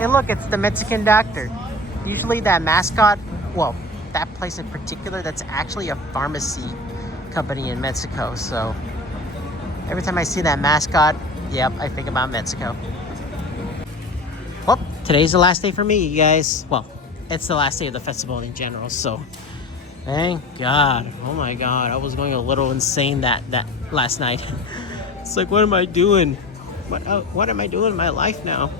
Hey, look, it's the Mexican doctor. Usually that mascot, well, that place in particular, that's actually a pharmacy company in Mexico. So every time I see that mascot, yep, I think about Mexico. Well, today's the last day for me, you guys. Well, it's the last day of the festival in general, so thank God. Oh my God, I was going a little insane that last night. It's like, what am I doing? What am I doing in my life now?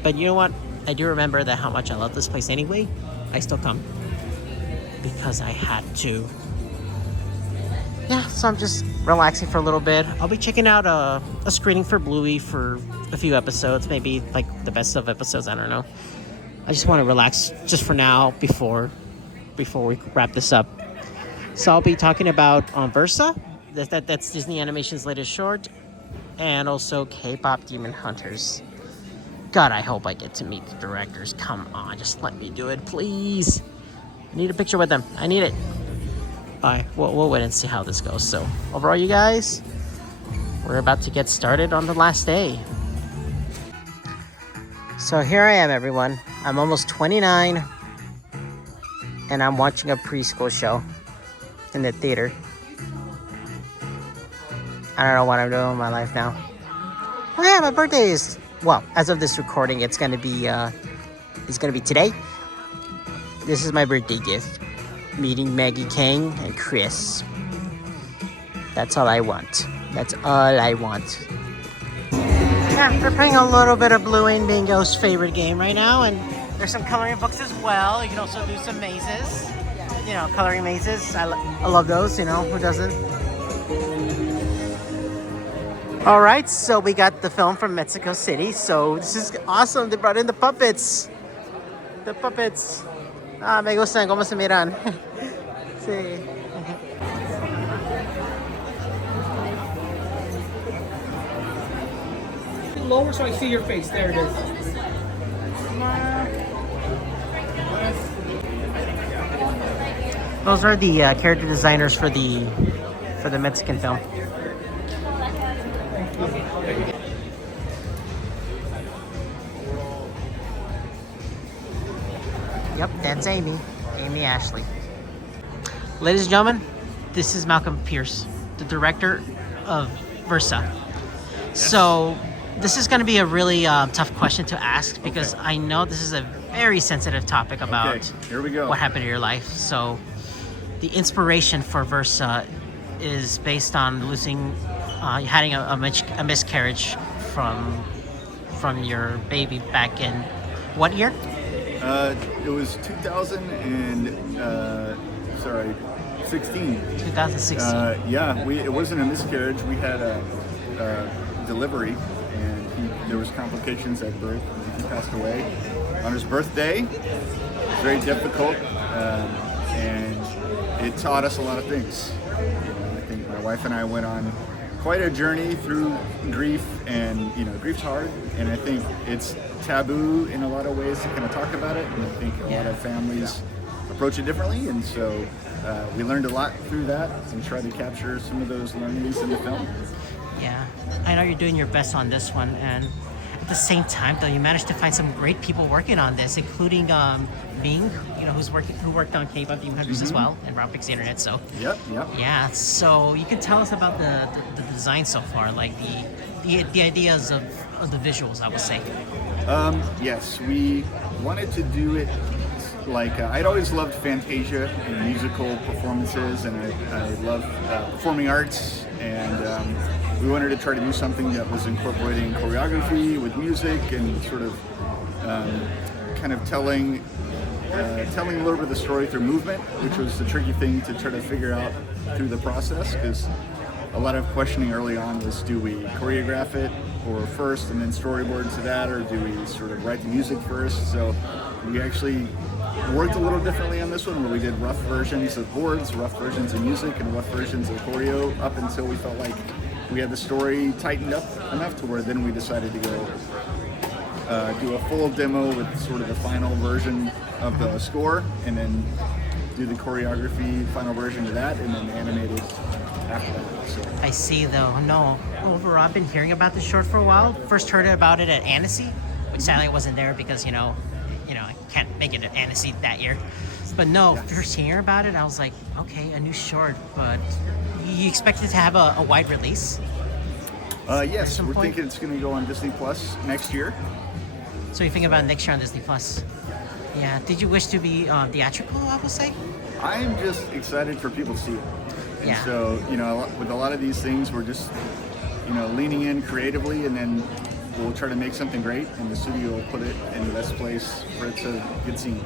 But you know what? I do remember that how much I love this place anyway. I still come because I had to. Yeah, so I'm just relaxing for a little bit. I'll be checking out a screening for Bluey for a few episodes, maybe like the best of episodes, I don't know. I just want to relax just for now before we wrap this up. So I'll be talking about Versa, that's Disney Animation's latest short, and also K-Pop Demon Hunters. God, I hope I get to meet the directors. Come on, just let me do it, please. I need a picture with them. I need it. Bye. We'll wait and see how this goes. So overall, you guys, we're about to get started on the last day. So here I am, everyone. I'm almost 29, and I'm watching a preschool show in the theater. I don't know what I'm doing with my life now. Oh yeah, my birthday is, well, as of this recording, it's gonna be today. This is my birthday gift. Meeting Maggie Kang and Chris. That's all I want. That's all I want. Yeah, we're playing a little bit of Bluey and Bingo's favorite game right now, and there's some coloring books as well. You can also do some mazes. You know, coloring mazes. I love those, you know, who doesn't? All right, so we got the film from Mexico City. So this is awesome. They brought in the puppets. The puppets. Ah, me gustan cómo se miran. Sí. Lower so I see your face. There it is. Those are the character designers for the Mexican film. Yep, that's Amy Ashley. Ladies and gentlemen, this is Malcolm Pierce, the director of Versa. Yes. So this is going to be a really tough question to ask because I know this is a very sensitive topic about Here we go. What happened in your life. So the inspiration for Versa is based on losing, having a miscarriage from your baby back in what year? It was 2016. 2016. Yeah, it wasn't a miscarriage. We had a delivery, and there was complications at birth. He passed away on his birthday. It was very difficult, and it taught us a lot of things. I think my wife and I went on quite a journey through grief, and grief's hard, and I think it's taboo in a lot of ways to kind of talk about it, and I think a lot of families approach it differently, and so we learned a lot through that and tried to capture some of those learnings in the film. Yeah, I know you're doing your best on this one, and at the same time, though, you managed to find some great people working on this, including Ming, who worked on K-Pop Demon Hunters as well, and Rob Fix the Internet. So Yep. yeah, so you can tell us about the design so far, like the ideas of the visuals, I would say. Yes, we wanted to do it like I'd always loved Fantasia and musical performances, and I love performing arts, and we wanted to try to do something that was incorporating choreography with music and sort of kind of telling a little bit of the story through movement, which was the tricky thing to try to figure out through the process, because a lot of questioning early on was, do we choreograph it or first and then storyboard to that, or do we sort of write the music first? So we actually worked a little differently on this one, where we did rough versions of boards, rough versions of music, and rough versions of choreo up until we felt like we had the story tightened up enough to where then we decided to go do a full demo with sort of the final version of the score, and then do the choreography, final version of that, and then animate it after that. So. I see, though. No, overall, I've been hearing about this short for a while. First heard about it at Annecy which sadly I wasn't there because I can't make it to Annecy that year. But no, first hearing about it, I was like, okay, a new short, but you expect it to have a wide release? Yes, we're thinking it's going to go on Disney Plus next year. So you think about next year on Disney Plus? Yeah. Did you wish to be theatrical, I would say? I'm just excited for people to see it. And Yeah. so, with a lot of these things, we're just, leaning in creatively, and then we'll try to make something great, and the studio will put it in the best place for it to get seen.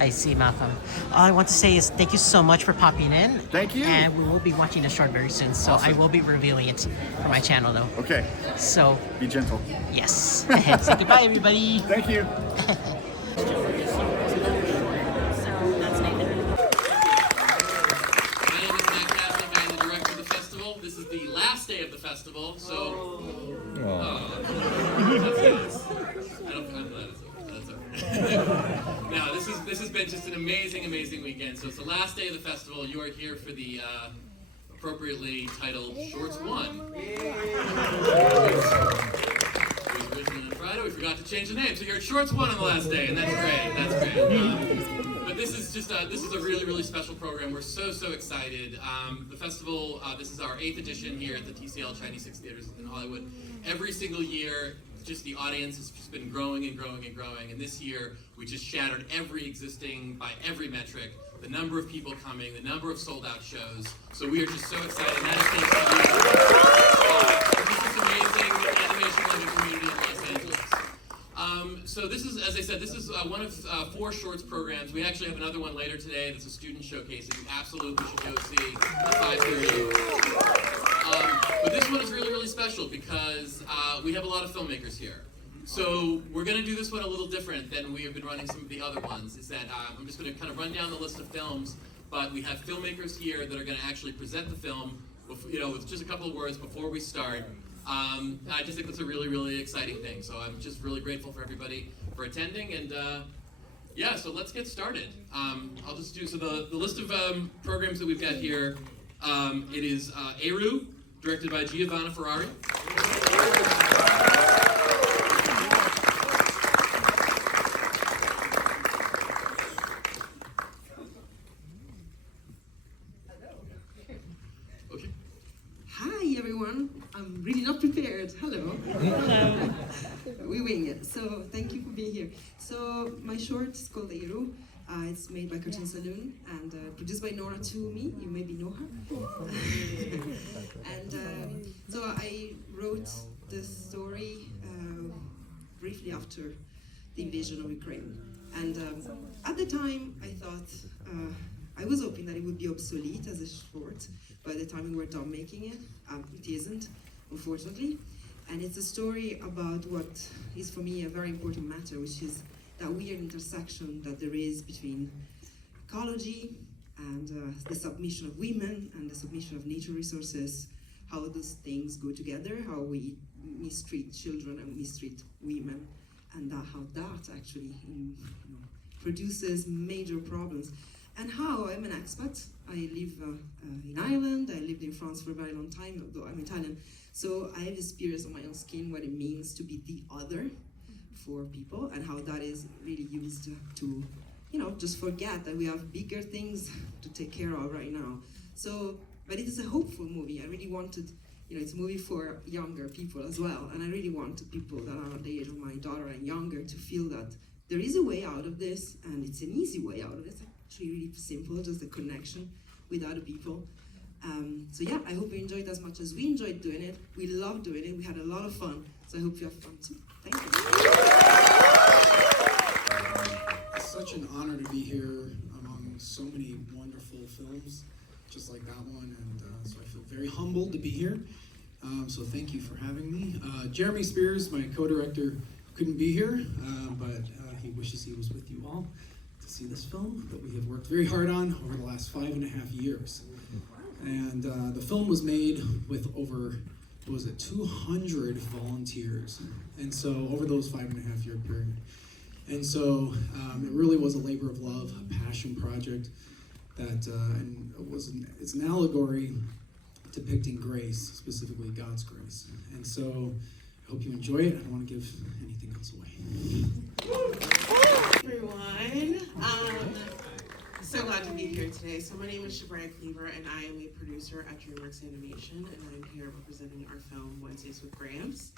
I see, Malcolm. All I want to say is thank you so much for popping in. Thank you. And we will be watching the short very soon, so Awesome. I will be revealing it for my channel, though. Okay. So, Be gentle. yes. Say goodbye, everybody. Thank you. This is the last day of the festival, so. I'm glad it's over. That's over. Now, this has been just an amazing weekend. So it's the last day of the festival. You are here for the appropriately titled Shorts 1. It was originally on Friday. We forgot to change the name, so you're at Shorts 1 on the last day, and that's great. That's great. But this is just this is a really special program. We're so excited. The festival, this is our 8th edition here at the TCL Chinese Six Theaters in Hollywood. Every single year, just the audience has just been growing and growing. And this year, we just shattered every existing, by every metric, the number of people coming, the number of sold-out shows. So we are just so excited. And that is thanks to this amazing animation-loving community in Los Angeles. So this is, as I said, this is one of 4 shorts programs. We actually have another one later today that's a student showcase that you absolutely should go see at 5:30. But this one is really special because we have a lot of filmmakers here. So we're going to do this one a little different than we have been running some of the other ones. Is that I'm just going to kind of run down the list of films, but we have filmmakers here that are going to actually present the film, with just a couple of words before we start. I just think that's a really exciting thing. So I'm just really grateful for everybody for attending, and yeah, so let's get started. I'll just do, so the list of programs that we've got here, it is Eru, directed by Giovanna Ferrari. Okay. Hi everyone, I'm really not prepared. Hello. Hello. We wing it, so thank you for being here. So my short is called Eru. It's made by Cartoon Saloon and produced by Nora Toomey. You maybe know her. And so I wrote the story briefly after the invasion of Ukraine. And at the time, I thought, I was hoping that it would be obsolete as a short by the time we were done making it. It isn't, unfortunately. And it's a story about what is for me a very important matter, which is that weird intersection that there is between ecology and the submission of women and the submission of nature resources, how those things go together, how we mistreat children and mistreat women, and how that actually produces major problems. And how I'm an expat. I live in Ireland. I lived in France for a very long time, although I'm Italian. So I have experienced on my own skin what it means to be the other for people, and how that is really used to, just forget that we have bigger things to take care of right now. So, but it is a hopeful movie. I really wanted, it's a movie for younger people as well, and I really wanted people that are the age of my daughter and younger to feel that there is a way out of this, and it's an easy way out of it. It's actually really simple, just a connection with other people. So yeah, I hope you enjoyed as much as we enjoyed doing it. We love doing it. We had a lot of fun. So I hope you have fun too. Thank you. It's such an honor to be here among so many wonderful films, just like that one, and so I feel very humbled to be here. So thank you for having me. Jeremy Spears, my co-director, couldn't be here, but he wishes he was with you all to see this film that we have worked very hard on over the last 5.5 years. And the film was made with over, 200 volunteers. And so over those 5.5 year period. And so it really was a labor of love, a passion project that and it's an allegory depicting grace, specifically God's grace. And so hope you enjoy it. I don't want to give anything else away. Everyone, so glad to be here today. So my name is Shabria Cleaver, and I am a producer at DreamWorks Animation, and I'm here representing our film Wednesdays with Grams.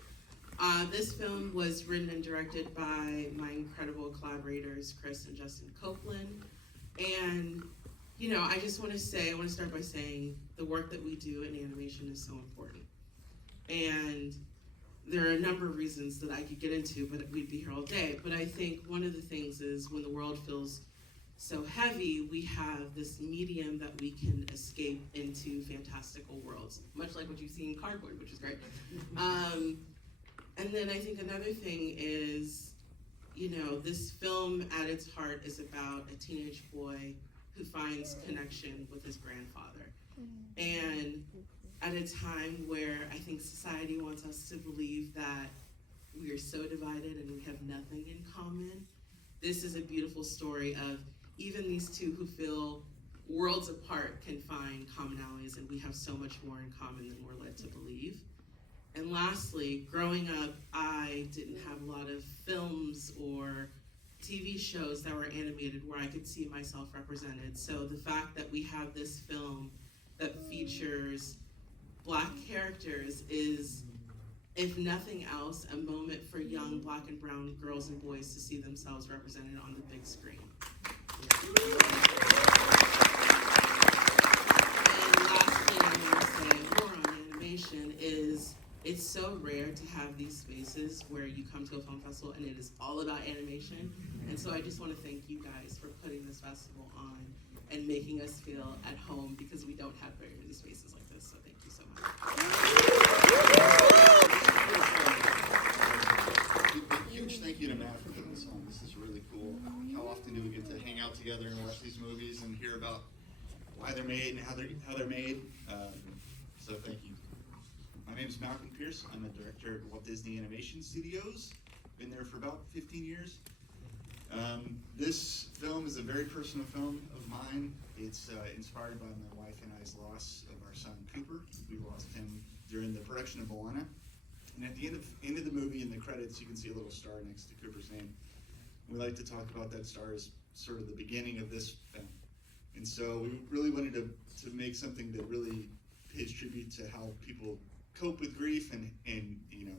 This film was written and directed by my incredible collaborators, Chris and Justin Copeland. And, you know, I just want to start by saying the work that we do in animation is so important. And there are a number of reasons that I could get into, but we'd be here all day. But I think one of the things is when the world feels so heavy, we have this medium that we can escape into fantastical worlds, much like what you see in Cardboard, which is great. And then I think another thing is, you know, this film at its heart is about a teenage boy who finds connection with his grandfather. And at a time where I think society wants us to believe that we are so divided and we have nothing in common, this is a beautiful story of even these two who feel worlds apart can find commonalities, and we have so much more in common than we're led to believe. And lastly, growing up, I didn't have a lot of films or TV shows that were animated where I could see myself represented. So the fact that we have this film that features Black characters is, if nothing else, a moment for young Black and brown girls and boys to see themselves represented on the big screen. And lastly, I want to say more on animation is, it's so rare to have these spaces where you come to a film festival and it is all about animation. And so I just want to thank you guys for putting this festival on and making us feel at home, because we don't have very many spaces like this. So thank you so much. A huge thank you to Matt for putting this on. This is really cool. How often do we get to hang out together and watch these movies and hear about why they're made and how they're made? So thank you. My name is Malcolm Pierce. I'm a director at Walt Disney Animation Studios. Been there for about 15 years. This film is a very personal film of mine. It's inspired by my wife and I's loss of our son Cooper. We lost him during the production of Moana. And at the end of the movie, in the credits, you can see a little star next to Cooper's name. We like to talk about that star as sort of the beginning of this film. And so we really wanted to make something that really pays tribute to how people cope with grief and you know,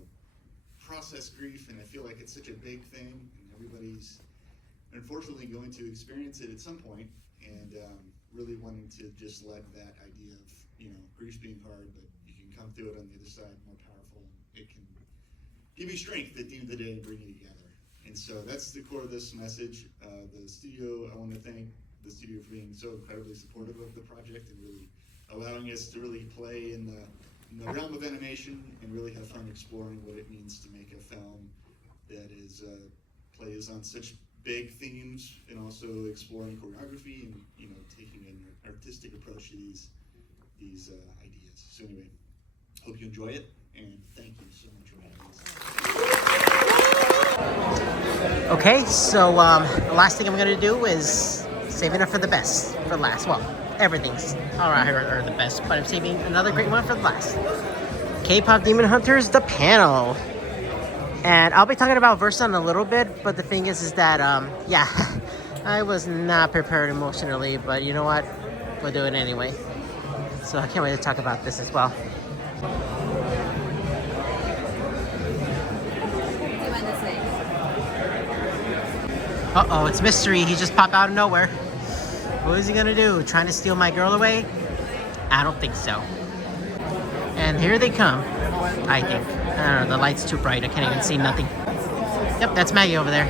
process grief. And I feel like it's such a big thing, and everybody's unfortunately going to experience it at some point, and really wanting to just let that idea of, you know, grief being hard, but you can come through it on the other side more powerful. It can give you strength at the end of the day and bring you together. And so that's the core of this message. The studio, I want to thank the studio for being so incredibly supportive of the project and really allowing us to really play in the realm of animation and really have fun exploring what it means to make a film that is plays on such big themes, and also exploring choreography and, you know, taking an artistic approach to these ideas. So anyway, hope you enjoy it, and thank you so much for having us. Okay, so the last thing I'm gonna do is saving it for the best for last. Well, everything's all right or the best, but I'm saving another great one for the last. K-Pop Demon Hunters, the panel. And I'll be talking about Versa in a little bit, but the thing is that, yeah, I was not prepared emotionally, but you know what? We'll do it anyway. So I can't wait to talk about this as well. Uh-oh, it's mystery. He just popped out of nowhere. What is he gonna do? Trying to steal my girl away? I don't think so. And here they come, I think. I don't know, the light's too bright. I can't even see nothing. Yep, that's Maggie over there.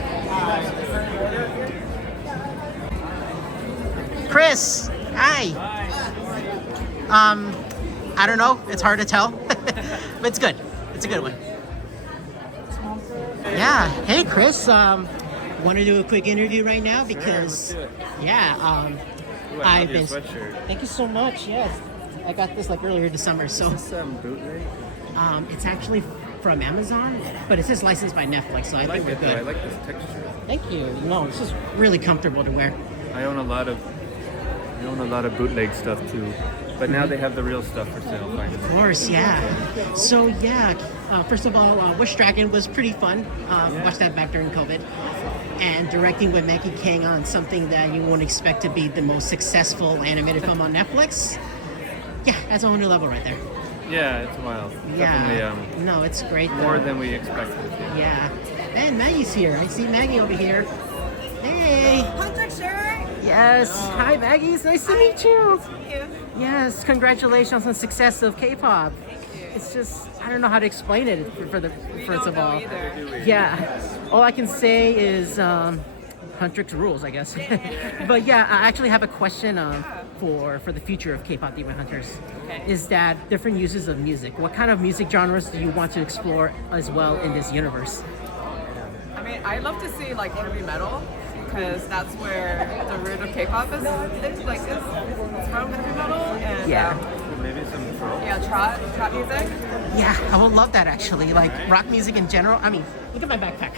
Chris, hi. I don't know. It's hard to tell, but it's good. It's a good one. Yeah. Hey, Chris. Want to do a quick interview right now because, yeah. I've been. Thank you so much. Yes, I got this like earlier this summer. So. Is this bootleg? It's actually from Amazon, but it says licensed by Netflix, so I think we're good. I like this texture. Thank you. No, it's just really comfortable to wear. I own a lot of bootleg stuff too, but now they have the real stuff for sale. Of course, yeah. So yeah, First of all, Wish Dragon was pretty fun. Watched that back during COVID. And directing with Maggie Kang on something that you wouldn't expect to be the most successful animated film on Netflix. Yeah, that's a whole new level right there. Yeah, it's wild. Yeah. Definitely No, it's great. more though. than we expected. Yeah. And Maggie's here. I see Maggie over here. Hey. Hunter shirt. Yes. Hi, Maggie. It's nice to meet you. Thank you. Yes. Congratulations on the success of K-pop. It's just, I don't know how to explain it first of all. Yeah. All I can say is Huntrix rules, I guess. But yeah, I actually have a question for the future of K-pop Demon Hunters. Is that different uses of music? What kind of music genres do you want to explore as well in this universe? I mean, I love to see like heavy metal because that's where the root of K-pop is. It's from heavy metal and Maybe some trap music. Yeah, I would love that actually. Like rock music in general. I mean, look at my backpack.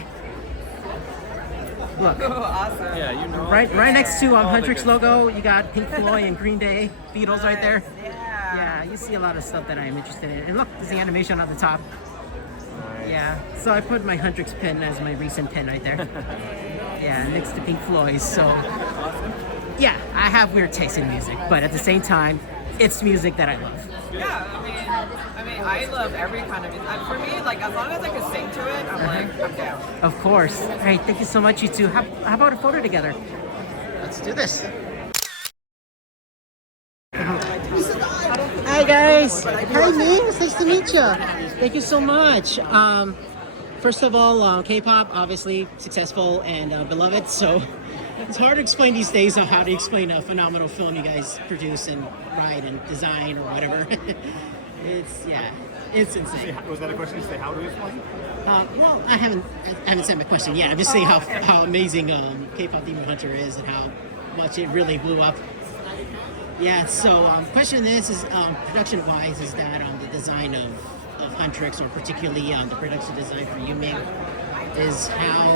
Look. Oh, awesome. Yeah, you know. Right next to all the Huntrix good logo, you got Pink Floyd and Green Day, Beatles right there. Yeah. Yeah, you see a lot of stuff that I am interested in. And look, there's the animation on the top. Nice. Yeah, so I put my Huntrix pin as my recent pin right there. Yeah, next to Pink Floyd. So, yeah, I have weird taste in music, but at the same time, it's music that I love. Yeah, I mean, I love every kind of music. For me, like as long as I can sing to it, I'm down. Of course. Hey, thank you so much, you two. How about a photo together? Let's do this. Hi guys. Hi Ming. It's nice to meet you. Thank you so much. First of all, K-pop obviously successful and beloved. So it's hard to explain these days on how to explain a phenomenal film you guys produce and write and design or whatever. It's insane. Was that a question to say how to explain? Well, I haven't said my question yet. I'm just saying how amazing K-pop Demon Hunter is and how much it really blew up. Yeah. So, question is production-wise, is that the design of Huntrix, or particularly the production design for you, Ming, is how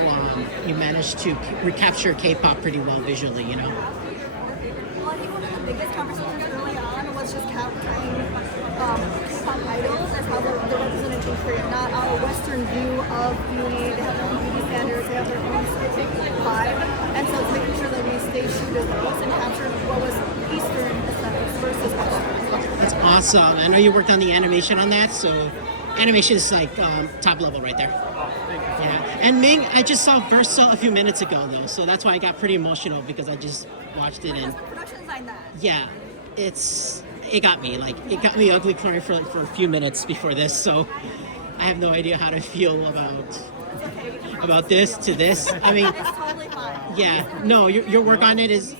you managed to recapture K-pop pretty well visually. You know. Well, I think one of the biggest conversations early on was just capturing K-pop idols as how they're represented in Korea, not a Western view of beauty. They have their own beauty standards, they have their own specific vibe, and so it's making sure that we stay true to those and capture what was Eastern aesthetics versus Western. That's awesome. I know you worked on the animation on that, so animation is like top level right there. Yeah. And Ming, I just saw Versa a few minutes ago though, so that's why I got pretty emotional because I just watched it and Production design that. yeah, it got me ugly crying for a few minutes before this, so I have no idea how to feel about this to this. I mean, It's totally fine. yeah, no, your work on it is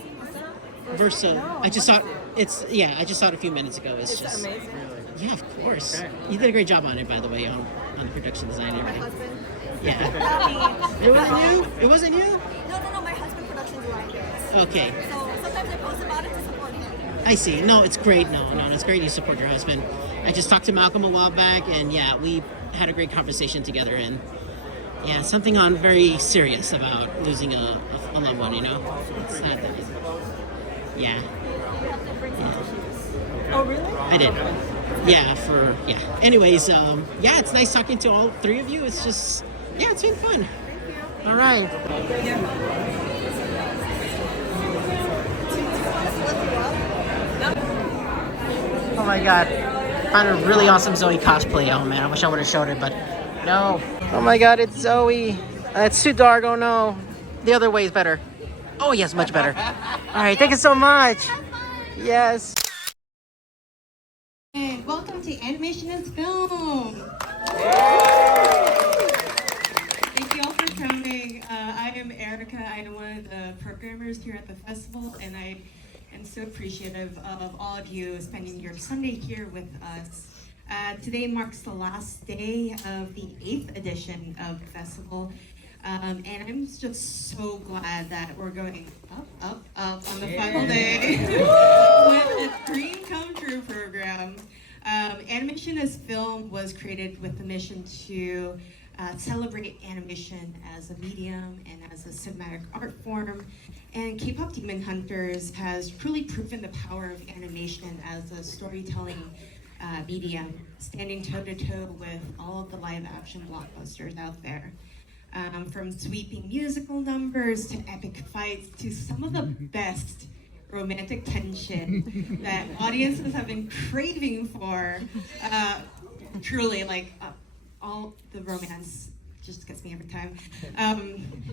Versa. I just saw it a few minutes ago. It's just Amazing. yeah, of course. You did a great job on it, by the way, on the production design and My everything. husband. Yeah. Not me. It wasn't you? It wasn't you? No, my husband production designed it. Okay. So sometimes I post about it to support him. I see. No, it's great. No, it's great you support your husband. I just talked to Malcolm a while back, and yeah, we had a great conversation together, and yeah, something on very serious about losing a loved one, you know? It's sad that. Yeah. Oh, really? I did. Yeah, Anyways, yeah, it's nice talking to all three of you. It's just, yeah, it's been fun. All right. Oh my god. Found a really awesome Zoe cosplay. Oh man, I wish I would have showed it, but no. Oh my god, it's Zoe. It's too dark. Oh no. The other way is better. Oh yes, much better. All right, thank you so much. Yes. And welcome to Animation and Film. Thank you all for coming. I am Erica. I am one of the programmers here at the festival, and I am so appreciative of all of you spending your Sunday here with us. Today marks the last day of the 8th edition of the festival. And I'm just so glad that we're going up on the final day with a Dream Come True program. Animation as Film was created with the mission to celebrate animation as a medium and as a cinematic art form. And K-pop Demon Hunters has truly proven the power of animation as a storytelling medium, standing toe-to-toe with all of the live-action blockbusters out there. From sweeping musical numbers to epic fights to some of the best romantic tension that audiences have been craving for. Truly, like, all the romance just gets me every time.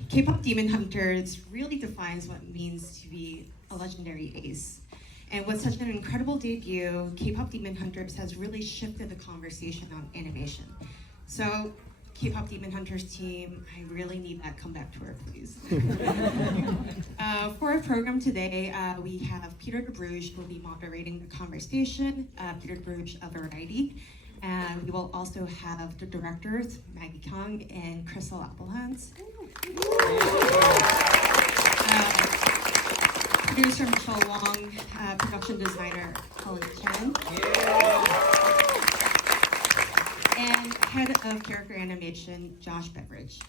K-pop Demon Hunters really defines what it means to be a legendary ace. And with such an incredible debut, K-pop Demon Hunters has really shifted the conversation on animation. So, K-pop Demon Hunters team, I really need that comeback tour, please. For our program today, we have Peter de Bruges who will be moderating the conversation, Peter de Bruges of Variety. And we will also have the directors, Maggie Kang and Appelhans. Producer Michelle Wong, production designer Helen Chen. And head of character animation, Josh Beveridge.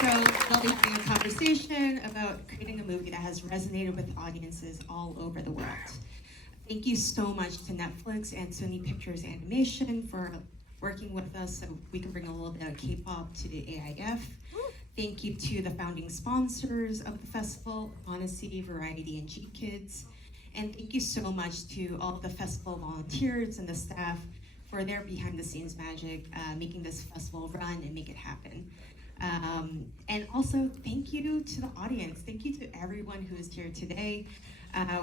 So they'll be having a conversation about creating a movie that has resonated with audiences all over the world. Thank you so much to Netflix and Sony Pictures Animation for working with us so we can bring a little bit of K-pop to the AIF. Thank you to the founding sponsors of the festival, Honesty, Variety, and G-Kids. And thank you so much to all of the festival volunteers and the staff for their behind-the-scenes magic, making this festival run and make it happen. And also, thank you to the audience. Thank you to everyone who is here today.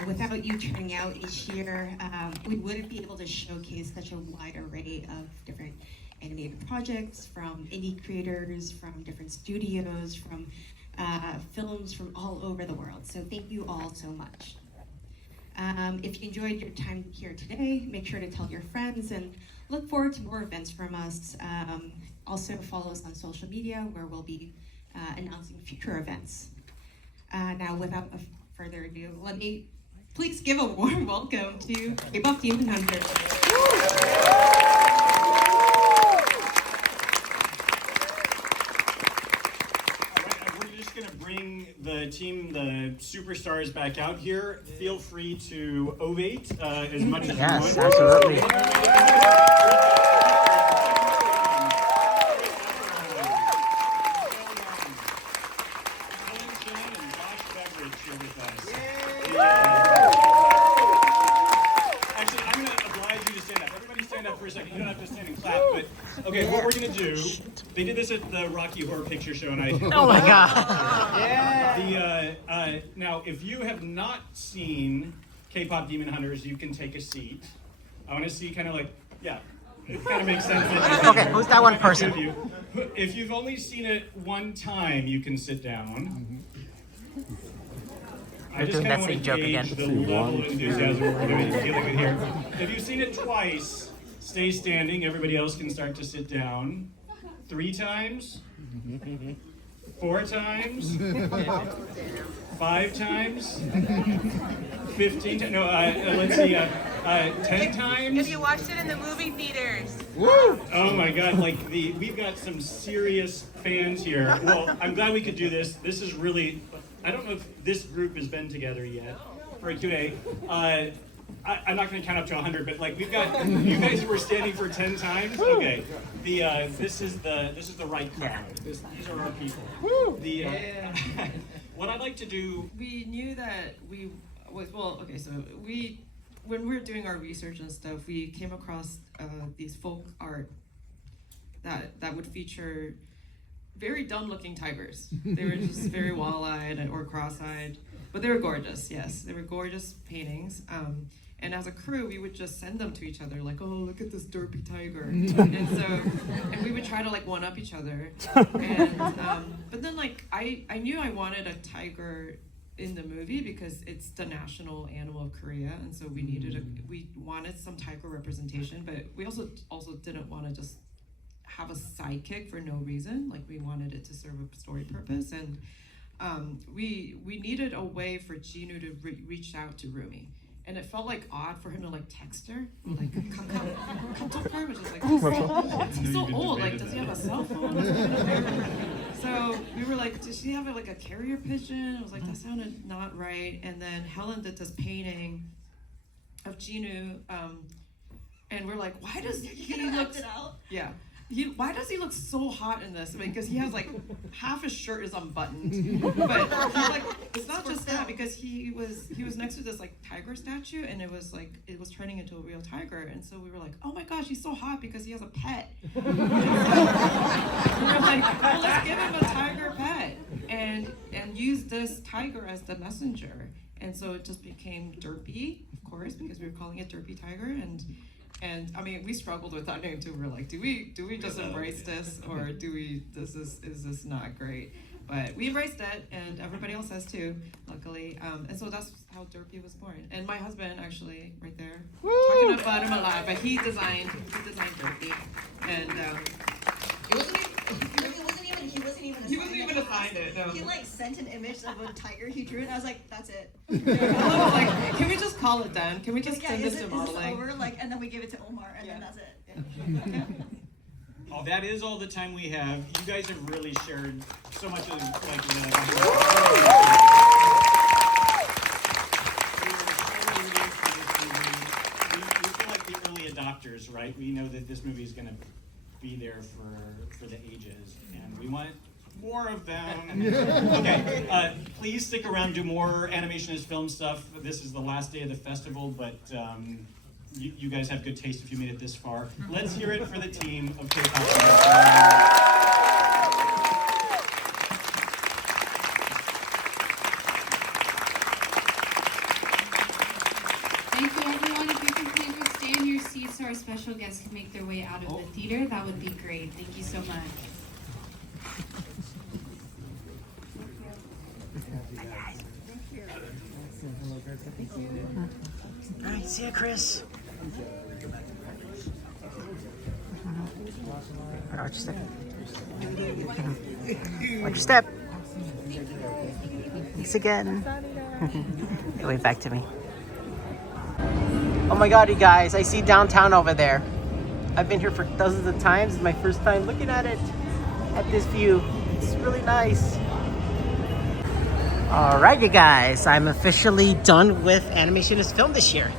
Without you turning out each year, we wouldn't be able to showcase such a wide array of different animated projects from indie creators, from different studios, from films from all over the world. So thank you all so much. If you enjoyed your time here today, make sure to tell your friends and look forward to more events from us. Also follow us on social media where we'll be announcing future events. Now, without further ado, let me please give a warm welcome to K-pop Demon Hunters. Bring the team, the superstars, back out here. Feel free to ovate as much as you want. Yes, absolutely. Actually, I'm going to oblige you to stand up. Everybody stand up for a second. You don't have to stand and clap, but okay, what we're going to do, they did this at the Rocky Horror Picture Show, and I... Oh my God. Now, if you have not seen K-pop Demon Hunters, you can take a seat. I want to see kind of like, yeah, it kind of makes sense. Okay, who's that one person? If you've only seen it one time, you can sit down. I just kind of want to gauge the level of enthusiasm we're going to feel like it here. If you've seen it twice, stay standing. Everybody else can start to sit down. 3 times? 4 times? 5 times? 15 times? No, let's see, 10 times? If you watched it in the movie theaters. Woo! Oh my God, like we've got some serious fans here. Well, I'm glad we could do this. This is really, I don't know if this group has been together yet for a Q&A. I'm not going to count up to 100, but like we've got, you guys were standing for 10 times. Okay, this is the right crowd. These are our people. What I'd like to do. We knew that when we were doing our research and stuff, we came across these folk art that would feature very dumb-looking tigers. They were just very wall-eyed or cross-eyed, but they were gorgeous. Yes, they were gorgeous paintings. And as a crew, we would just send them to each other, like, oh, look at this derpy tiger. and we would try to like one-up each other. And but then like I knew I wanted a tiger in the movie because it's the national animal of Korea, and so we wanted some tiger representation, but we also didn't want to just have a sidekick for no reason. Like we wanted it to serve a story purpose, and we needed a way for Jinu to reach out to Rumi. And it felt like odd for him to like text her, like which is like he's so old. Like, does he have a cell phone? So we were like, does she have like a carrier pigeon? I was like, that sounded not right. And then Helen did this painting Genu, and we're like, why does he look? Yeah. Why does he look so hot in this? I mean, because he has like half his shirt is unbuttoned, but like it's not just that, because he was next to this like tiger statue, and it was turning into a real tiger, and so we were like, oh my gosh, he's so hot because he has a pet. We were like, well, let's give him a tiger pet and use this tiger as the messenger, and so it just became Derpy, of course, because we were calling it Derpy Tiger, and I mean, we struggled with that name too. We're like, do we just embrace this, or is this not great? But we embraced it, and everybody else has too, luckily. And so that's how Derpy was born. And my husband, actually, right there, talking about him a lot, but he designed Derpy, and he wasn't even assigned it. No. He like sent an image of a tiger he drew, and I was like, that's it. Like, can we just call it done? Can we just send this to modeling? Over? Like, and then we give it to Omar, and then that's it. Yeah. Oh, that is all the time we have. You guys have really shared so much of like we feel like the early adopters, right? We know that this movie is going to be there for the ages, and we want more of them. Okay, please stick around, do more Animation is Film stuff. This is the last day of the festival, but you guys have good taste if you made it this far. Let's hear it for the team of KPop. Thank you, everyone. If you can please stay in your seats so our special guests can make their way out of the theater, that would be great. Thank you so much. All right, see ya, Chris. Watch your step. Watch your step. Thanks again. Wait back to me. Oh my God, you guys! I see downtown over there. I've been here for dozens of times. It's my first time looking at it. At this view, it's really nice. All right, you guys, I'm officially done with Animation is Film this year.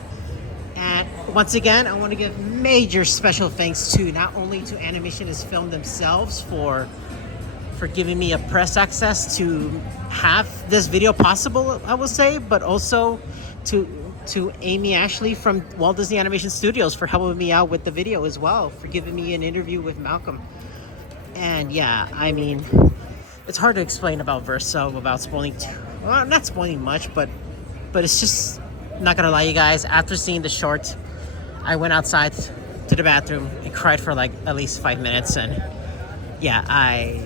And once again, I want to give major special thanks to not only to Animation is Film themselves for giving me a press access to have this video possible, I will say, but also to Amy Ashley from Walt Disney Animation Studios for helping me out with the video as well, for giving me an interview with Malcolm. And yeah, I mean, it's hard to explain about Verso without spoiling well, not spoiling much, but it's just, not gonna lie, you guys, after seeing the short, I went outside to the bathroom and cried for like at least 5 minutes. And yeah, I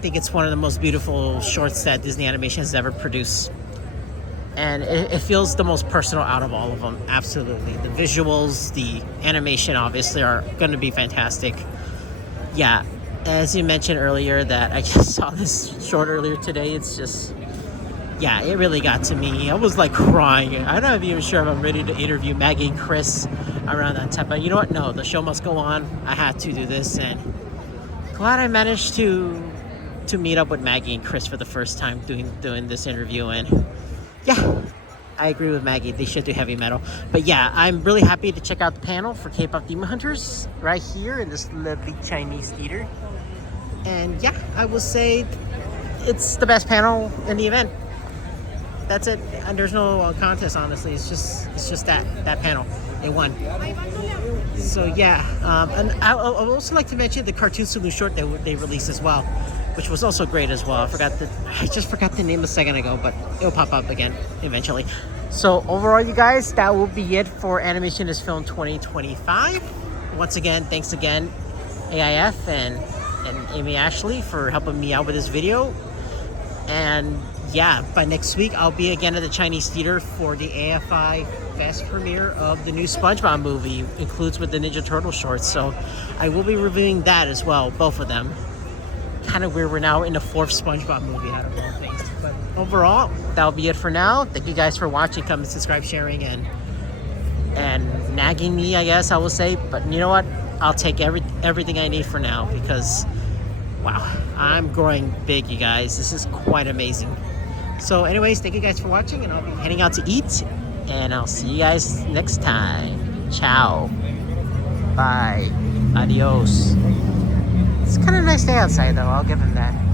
think it's one of the most beautiful shorts that Disney Animation has ever produced. And it feels the most personal out of all of them, absolutely. The visuals, the animation obviously are gonna be fantastic. Yeah, as you mentioned earlier that I just saw this short earlier today, it's just, yeah, it really got to me. I was like crying. I'm not even sure if I'm ready to interview Maggie and Chris around that time, but you know what? No, the show must go on. I had to do this, and glad I managed to meet up with Maggie and Chris for the first time doing this interview. And yeah, I agree with Maggie. They should do heavy metal. But yeah, I'm really happy to check out the panel for K-Pop Demon Hunters right here in this lovely Chinese theater. And yeah, I will say it's the best panel in the event. That's it. And there's no contest, honestly. It's just that panel. It won. So yeah, and I would also like to mention the Cartoon Saloon short that they released as well, which was also great as well. I just forgot the name a second ago, but it'll pop up again eventually. So overall, you guys, that will be it for Animation is Film 2025. Once again, thanks again, AIF and Amy Ashley for helping me out with this video. And yeah, by next week, I'll be again at the Chinese Theater for the AFI Fest premiere of the new SpongeBob movie, includes with the Ninja Turtle shorts. So I will be reviewing that as well, both of them. Kind of weird, we're now in the 4th SpongeBob movie out of all things. But overall, that'll be it for now. Thank you guys for watching, comment, subscribe, sharing, and nagging me, I guess I will say. But you know what? I'll take everything I need for now, because wow, I'm growing big, you guys. This is quite amazing. So anyways, thank you guys for watching, and I'll be heading out to eat And I'll see you guys next time. Ciao. Bye. Adios. It's kind of a nice day outside though, I'll give him that.